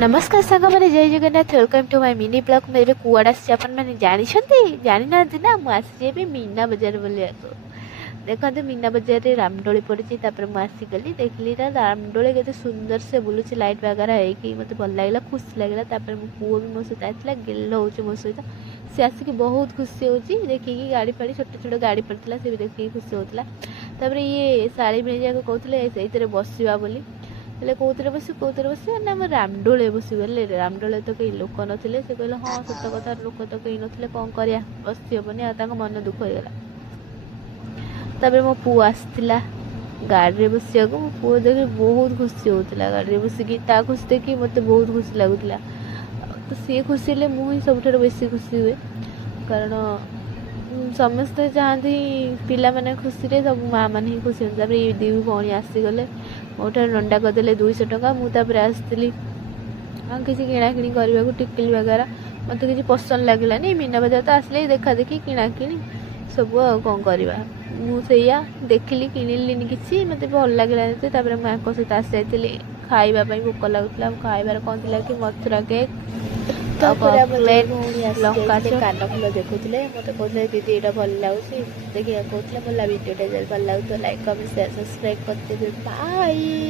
नमस्कार सांग मैंने जय Jagannath welcome to my mini blog में कुआड़ आने जानी जानी ना ना मुझे मीना बजार बोलिया देखो मीना बजार में रामदोली पड़ी मुझे देखली ना रामदोली के सुंदर से बुलूँ लाइट वगैरह होगी मत भल लगे खुशी लगे मो पुओ भी मो सहित आसाला गेल हो मो सहित सी आसिक बहुत खुशी हो देखिए गाड़ी फाड़ी छोट छोट गाड़ी पड़ता से भी देखिए खुशी होता ये शाड़ी मिल कहते से बसवा बोली बोले कौन बस ना मैं रामदोले बस रामदोले तो कई लोक नथिले से कहले हाँ सत कथा लोक तो कई नथिले कौन करिया बसी हेनी मन दुख होगा तापर मो पु आसला गाड़ी बसिया मो पु देख बहुत खुशी होता गाड़ी बसिकी खुशी देखी मत बहुत खुशी लगुला तो सी खुशी हेल्ले मुझे सब बेसी खुशी हुए कारण समस्ते चाहती पिला माने खुशी रे सब माँ मैंने ही खुशी होता ये दी भौणी आसीगले मोटे नंडा करदे 200 टका मुझे आसती हाँ किसी किणा किणी करने को टिकिल वगैरह मत किसी पसंद लगलानी मीना बजार तो आसले देखा देखी किणा किणी सब कौन करवा मुझे देखिली किणिलीनि कि मत भल लगे मुझे सहित आसी जाइली खावाई भोक लगुला खाइबार कौन थी कि मथुरा केक लंका कान फुल देखुले मत कहते दीदी यहाँ भल लगे देखिए कहते भला भिडियो भल लगे लाइक कमेंट शेयर सब्सक्राइब करते बाय।